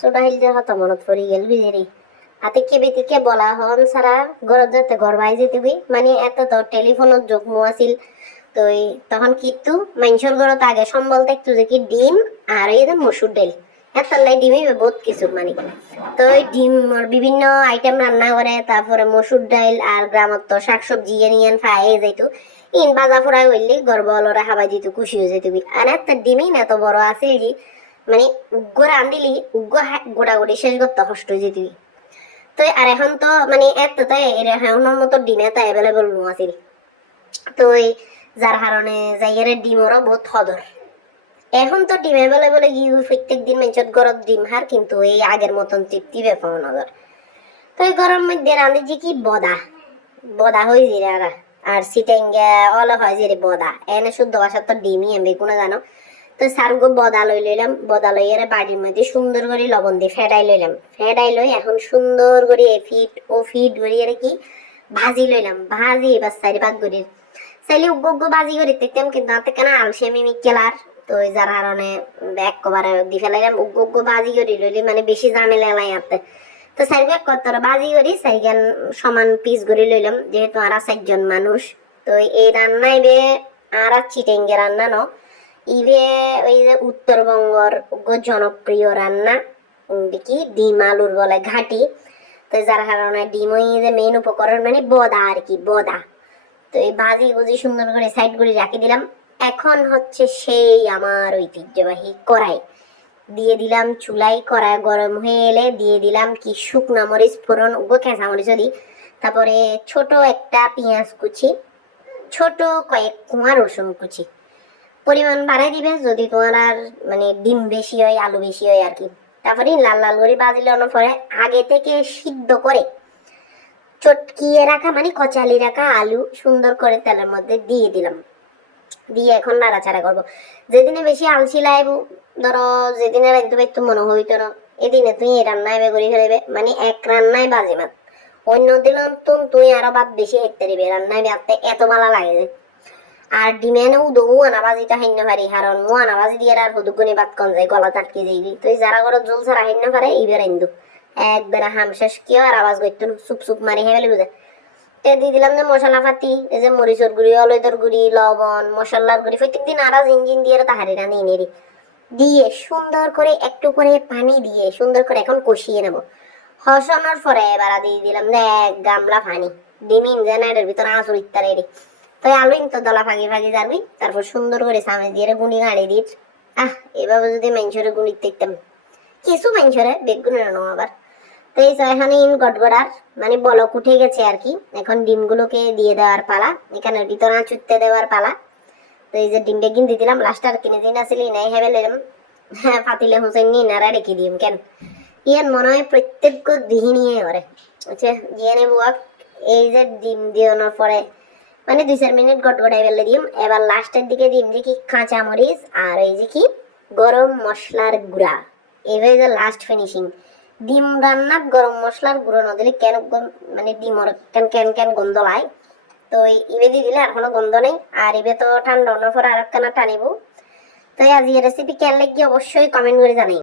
ছোটা হিল যে হত মনত পড়ি গেল বিজেরি হাতে কেবে বলা হন সারা ঘর যেতে ঘর বাই যেতে গই মানে এত তো টেলিফোনত যুগ্ম আছিল তো তখন কিন্তু মানুষের ঘরত আগে সম্বল থাকতো যে কি ডিম আর এই যে মসুর ডাল এত লাই ডিমই বহুত কিছু মানে তো ওই ডিম বিভিন্ন আইটেম রান্না করে তারপরে মসুর ডাল আর গ্রামত তো শাকসবজি এনিয়ান ফায়ে যাইতো ইন বাজা ফোড়াই হইলে গর্বলরা হাবাই দিত খুশি হয়ে যেত আর এত ডিমই না এত বড় আছে যে মানে উগ্র রান্ধিলি উগ্র গোটাগুটি শেষ করতে কষ্ট হয়ে যেত তো আর এখন তো মানে এত তাই এখনের মতো ডিম এত অ্যাভেলেবল নো আছিল তো যার কারণে জায়গার ডিমরও বহুত হদর এখন তো ডিম অ্যাভেলেবল প্রত্যেক দিন মেঞ্চত গরত ডিম হার কিন্তু এই আগের মতন তৃপ্তি ব্যাপার নজর তো এই গরম মধ্যে রাঁধে যে কি বদা বদা হয়ে জিরা আর সিটেঙ্গা অল হয় যে বদা এনে শুদ্ধ ভাষা তো ডিমই এমবি কোনো জানো তো সারগো বদা লই লইলাম বদা লই এর বাড়ির মধ্যে সুন্দর করে লবণ দিয়ে ফেডাই লইলাম ফেডাই লই এখন সুন্দর করে ফিট করে এর কি ভাজি লইলাম ভাজি এবার সাইড ভাগ করে চাইলে উগ্গ ভাজি করে দেখতাম কিন্তু হাতে কেন আলসেমি মিকেলার তো যার কারণে একবারে দি ফেলাইলাম উগ্গ ভাজি করে লইলে মানে বেশি ঝামেলা লাই আপতে তো সাইড কত ভাজি করি সাইকেল সমান পিস করে লইলাম যেহেতু আর 4জন মানুষ তো এই রান্নাই বে আর চিটেঙ্গে রান্না ন ইবে ওই যে উত্তরবঙ্গর জনপ্রিয় রান্না কি ডিম আলুর বলে ঘাটি তো যার কারণে ডিম ওই যে মেন উপকরণ মানে বদা আর কি বদা তো এই ভাজি ভুজি সুন্দর করে সাইড করে রাখি দিলাম এখন হচ্ছে সেই আমার ঐতিহ্যবাহী কড়াই দিয়ে দিলাম চুলাই কড়াই গরম হয়ে এলে দিয়ে দিলাম কি শুকনা মরিচ ফোড়ন খেঁচা মরিচ দিই তারপরে ছোট একটা পেঁয়াজ কুচি ছোট কয়েক কোয়া রসুন কুচি পরিমাণ বাড়াই দিবে যদি তোমার আর মানে ডিম বেশি হয় আলু বেশি হয় আর কি তারপরে লাল লাল করে ভাজিলে অন্য পরে আগে থেকে সিদ্ধ করে চটকিয়ে রাখা মানে কচালি রাখা আলু সুন্দর করে তেলের মধ্যে দিয়ে দিলাম দিয়ে এখন নাড়াচাড়া করবো যেদিনে বেশি আলসি লাইব ধরো যেদিনে রাখতে পারতো মনে হইতো না এদিনে তুই এই রান্নায় করে ফেলবে মানে এক রান্নায় বাজে মাত অন্য দিন তুই আরো বাদ বেশি হেঁটতে দিবে রান্নায় বাদতে এত ভালো লাগে যে আর ডিমেনেও দৌ আনাবাজিটা হাইন্য পারি কারণ মো আনাবাজি দিয়ে আর হদুগুনি বাদ কন যায় গলা চাটকে যাইবি তুই যারা ঘর জল ছাড়া হাইন্য পারে এইবার আইন্দু একবার হামশেষ কেউ আর আওয়াজ করতো চুপ চুপ মারি হেলে বুঝে তে দিয়ে দিলাম যে মশলা পাতি এই যে মরিচর গুড়ি অলইদর গুড়ি লবণ মশলার গুড়ি প্রত্যেকদিন আরাজ ইঞ্জিন দিয়ে তাহারি রানি নেড়ি দিয়ে সুন্দর করে একটু করে পানি দিয়ে সুন্দর করে এখন কষিয়ে নেব হসানোর পরে এবার দিয়ে দিলাম যে 1 গামলা পানি ডিমিন যেন এটার ভিতরে আঁচুর ইত্যাদি তো আলু তো দলা ফাঁকি যাবি তারপর সুন্দর করে চামচ দিয়ে গুঁড়ি গাড়ি দিস এভাবে যদি মাংসরে গুঁড়ি দেখতাম কিছু মাংসরে বেগুন রানো আবার তো এই এখানে গটগড়ার মানে বলক উঠে গেছে আর কি এখন ডিমগুলোকে দিয়ে দেওয়ার পালা এখানে ভিতরে চুটতে দেওয়ার পালা তো এই যে ডিম বেগিন দিয়ে দিলাম লাস্টার কিনে দিন আসলে নাই হেবে লেলাম ফাতিলে হোসেন নিয়ে নাড়া রেখে দিম কেন ইয়ার মনে হয় প্রত্যেক দিহি নিয়ে করে আচ্ছা দিয়ে নেবো এই যে ডিম দিওয়ানোর পরে মানে 2-4 মিনিট গটগড়াই বেলে দিম এবার লাস্টের দিকে দিম যে কি কাঁচা মরিচ আর এই যে কি গরম মশলার গুঁড়া এবার যে লাস্ট ফিনিশিং ডিম রান্নার গরম মশলার গুঁড়ো না দিলে কেন মানে ডিমর কেন গন্ধ লাই তো ইবে দিয়ে দিলে আর কোনো গন্ধ নেই আর ইবে তো ঠান্ডা হওয়ার পর আর একখানা টানিব তো আজ এই রেসিপি কেন লাগি অবশ্যই কমেন্ট করে জানাই।